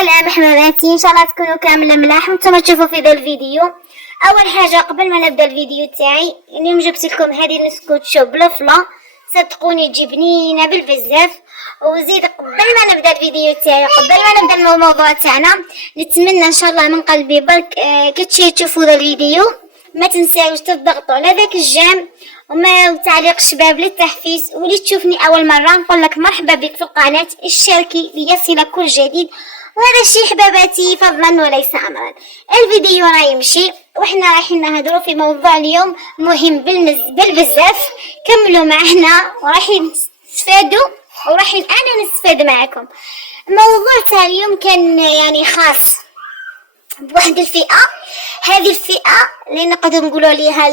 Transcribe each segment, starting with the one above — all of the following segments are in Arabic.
سلام حماماتي، ان شاء الله تكونوا كامل ملاح وانتم تشوفوا في ذا الفيديو. اول حاجه قبل ما نبدا الفيديو تاعي اليوم جبت لكم هذه النسكوتشو بلفله، صدقوني تجي بنينه بالبزاف. وزيد قبل ما نبدا الفيديو تاعي، قبل ما نبدا الموضوع تاعنا، نتمنى ان شاء الله من قلبي برك كي تشوفوا ذا الفيديو ما تنساوش تضغطوا على ذاك الجيم وما تعليق شباب للتحفيز. واللي تشوفني اول مره نقول لك مرحبا بك في القناه، اشتركي ليصلك كل جديد. وهذا الشيء حباباتي فضلا وليس امرا. الفيديو راه يمشي وحنا رايحين نهضروا في موضوع اليوم مهم بالبزاف. كملوا معنا ورايحين تستفادوا ورايحين انا نستفاد معكم. الموضوع تاع اليوم كان يعني خاص بواحد الفئة، هذه الفئة اللي نقدر نقولوا عليها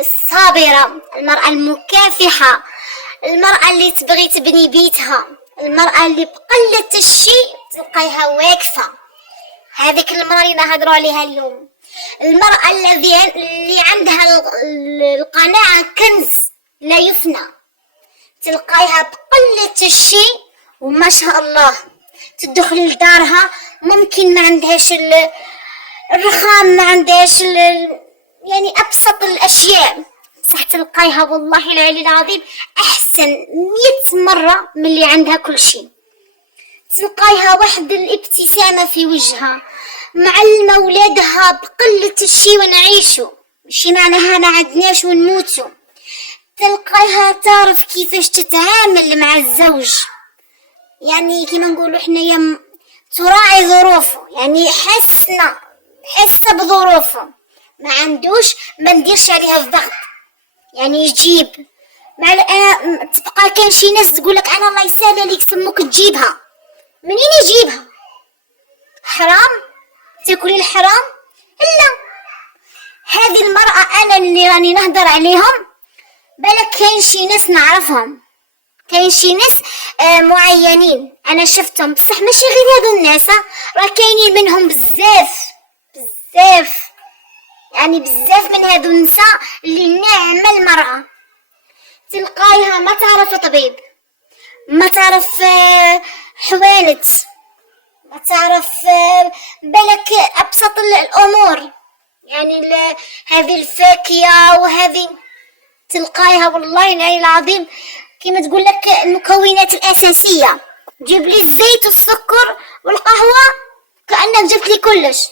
الصابرة، المرأة المكافحة، المرأة اللي تبغي تبني بيتها، المرأة اللي بقلة الشيء تلقايها واقفة. هذيك المرأة اللي نهضروا عليها اليوم، المرأة اللي عندها القناعة كنز لا يفنى، تلقايها بقلة الشيء وما شاء الله تدخل لدارها ممكن ما عندهاش الرخام، ما عندهاش يعني أبسط الأشياء، بصح تلقايها والله العلي العظيم أحسن 100 مرة من اللي عندها كل شيء. تلقايها واحد الابتسامة في وجهها، معلمة ولادها بقلة الشيء ونعيشوا، ماشي معناها ما عندناش ونموتوا. تلقايها تعرف كيفاش تتعامل مع الزوج، يعني كيما نقولوا حنايا تراعي ظروفه، يعني حاسه بظروفه، ما عندوش ما نديرش عليها الضغط، يعني يجيب تبقى كان شي ناس تقولك انا الله يسهل عليك سموك تجيبها، منين يجيبها؟ حرام تاكلي الحرام؟ لا، هذه المرأة انا اللي راني نهضر عليهم، بالك كاين شي ناس نعرفهم، كاين شي ناس معينين انا شفتهم، بصح ماشي غير هذو الناس، راه كاينين منهم بزاف يعني بزاف من هذو النساء اللي ناعمه المرأة. تلقايها ما تعرف طبيب، ما تعرف حوانت، ما تعرف بالك ابسط الامور، يعني هذه الفاكهه وهذه تلقايها والله العظيم كيما تقول لك المكونات الاساسيه، جيب لي الزيت والسكر والقهوه كانك جبت لي كلش.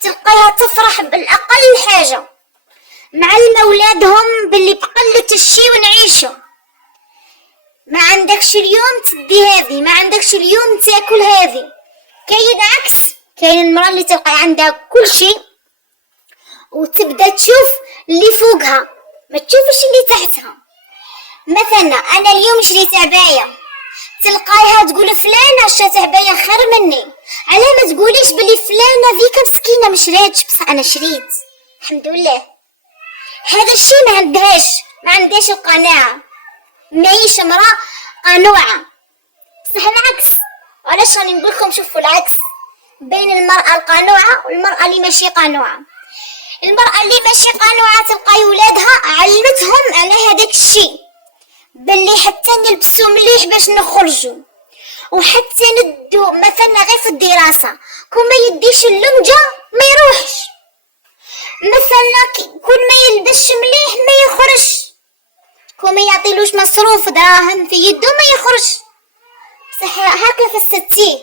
تلقايها تفرح بالاقل حاجه، معلمه اولادهم باللي بقله الشي ونعيشوا، ما عندكش اليوم تدي هذه، ما عندكش اليوم تاكل هذه. كاين عكس، كاين المراه اللي تلقى عندها كل شيء وتبدا تشوف اللي فوقها ما تشوفش اللي تحتها. مثلا انا اليوم شريت عبايه، تلقايها تقول فلانه شرات عبايه خير مني، علاه ما تقوليش بلي فلانه ذيك مسكينه ما شراتش بصح انا شريت الحمد لله. هذا الشيء ما عندهاش القناعه، ماهيش امراه قنوعه، بصح العكس. علاش راني نقول لكم شوفوا العكس بين المراه القنوعه والمراه اللي ماشي قنوعه. المراه اللي ماشي قنوعه تلقاي ولادها علمتهم على هذاك الشيء، باللي حتى نلبسوا مليح باش نخرجوا، وحتى ندو مثلا غير في الدراسه كون ما يديش اللمجه ما يروحش، مثلا كون ما يلبسش مليح ما يخرج، كون ما يعطيلوش مصروف دراهم في يده ما يخرج. بصح هكا في الستين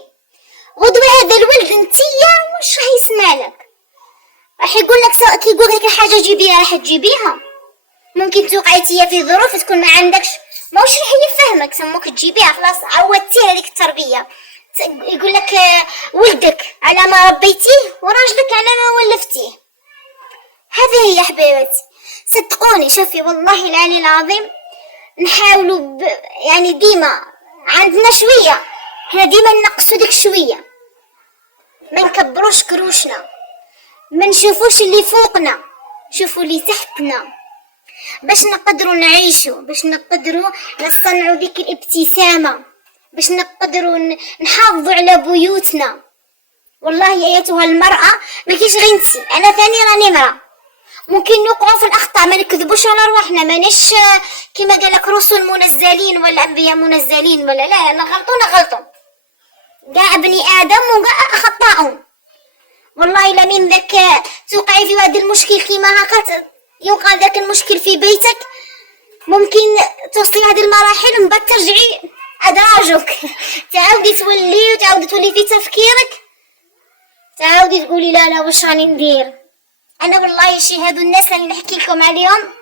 غدوه هذا الولد انتيا مش راح يسمع لك، راح يقول لك كي يقول لك الحاجه جيبيها راح تجيبيها. ممكن توقعيتيها في ظروف تكون ما عندكش، ماهوش راح يفهمك سموك تجيبيها، خلاص عودتيه هذيك التربيه. يقول لك ولدك على ما ربيتيه وراجلك على ما ولفتيه. هذه هي حبيبتي، صدقوني شوفي والله العلي العظيم نحاولوا يعني ديما عندنا شويه، احنا ديما نقصوا ديك شويه، ما نكبروش كروشنا، ما نشوفوش اللي فوقنا، شوفوا اللي تحتنا، باش نقدروا نعيشوا، باش نقدروا نصنعوا ديك الابتسامه، باش نقدروا نحافظوا على بيوتنا. والله يا ايتها المراه ما كاينش غير انتي، انا ثاني راني امراه، ممكن نوقعوا في الاخطاء، ما نكذبوش على رواحنا، ماناش كما قالك رسل منزلين ولا انبياء منزلين ولا لا، نغلطوا كاع بني ادم وكاع خطاؤهم. والله الا من ذاك توقعي في هذا المشكل كيما هكا يوقع ذاك المشكل في بيتك، ممكن توصلي هذه المراحل من بعد ترجعي ادراجك تعاودي تولي وتعاودي تولي في تفكيرك، تعاودي تقولي لا واش راني ندير. انا والله شي هادو الناس اللي نحكي لكم عليهم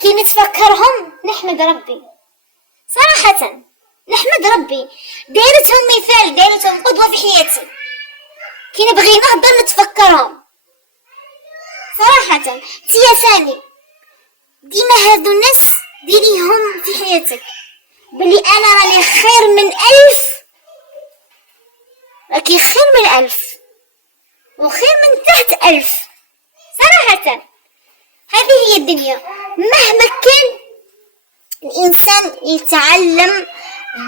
كي نتفكرهم نحمد ربي صراحه، نحمد ربي. دايرتهم مثال، دايرتهم قدوه في حياتي. كي نبغي نهضر نتفكرهم صراحه. تيا ثاني ديما هادو الناس ديريهم في حياتك بلي انا راني خير من 1000، لكن خير من 1000 وخير من تحت 1000 صراحة. هذه هي الدنيا. مهما كان الإنسان يتعلم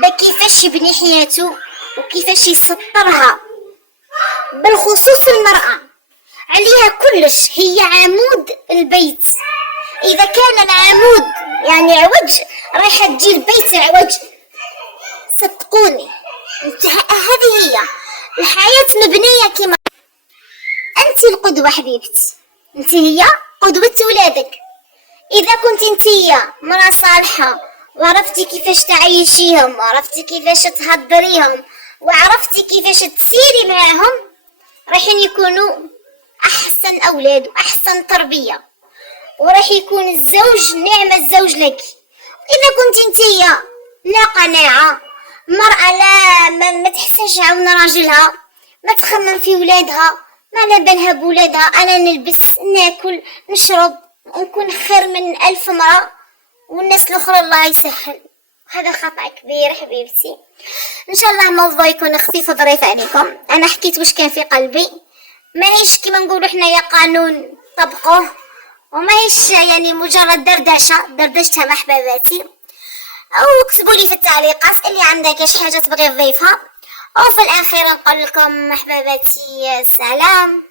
بكيفاش يبني حياته وكيفاش يسطرها، بالخصوص المرأة عليها كلش، هي عمود البيت. إذا كان العمود يعني عوج رايحة تجي البيت عوج، صدقوني هذه هي الحياة مبنية كما انت القدوة حبيبتي، انت هي قدوة ولادك. اذا كنت انتيا مرأة صالحة وعرفتي كيفاش تعيشيهم وعرفتي كيفاش تهضريهم وعرفتي كيفاش تسيري معهم، رايحين يكونوا احسن اولاد واحسن تربية، وراح يكون الزوج نعم الزوج لك. اذا كنت انتيا لا قناعة، مرأة لا ما تحسنش عون راجلها، ما تخمم في ولادها، ما على بالها بولادها، انا نلبس ناكل نشرب نكون خير من 1000 مرأة والناس الاخرى الله يسهل. هذا خطأ كبير حبيبتي. ان شاء الله الموضوع يكون خفيف وظريف عليكم. انا حكيت واش كان في قلبي، ماهيش كيما نقولوا حنايا قانون طبقوه، وماهيش يعني مجرد دردشتها مع حباباتي. او اكتبوا لي في التعليقات اللي عندك ايش حاجه تبغي تضيفها. وفي الاخير نقول لكم حباباتي سلام.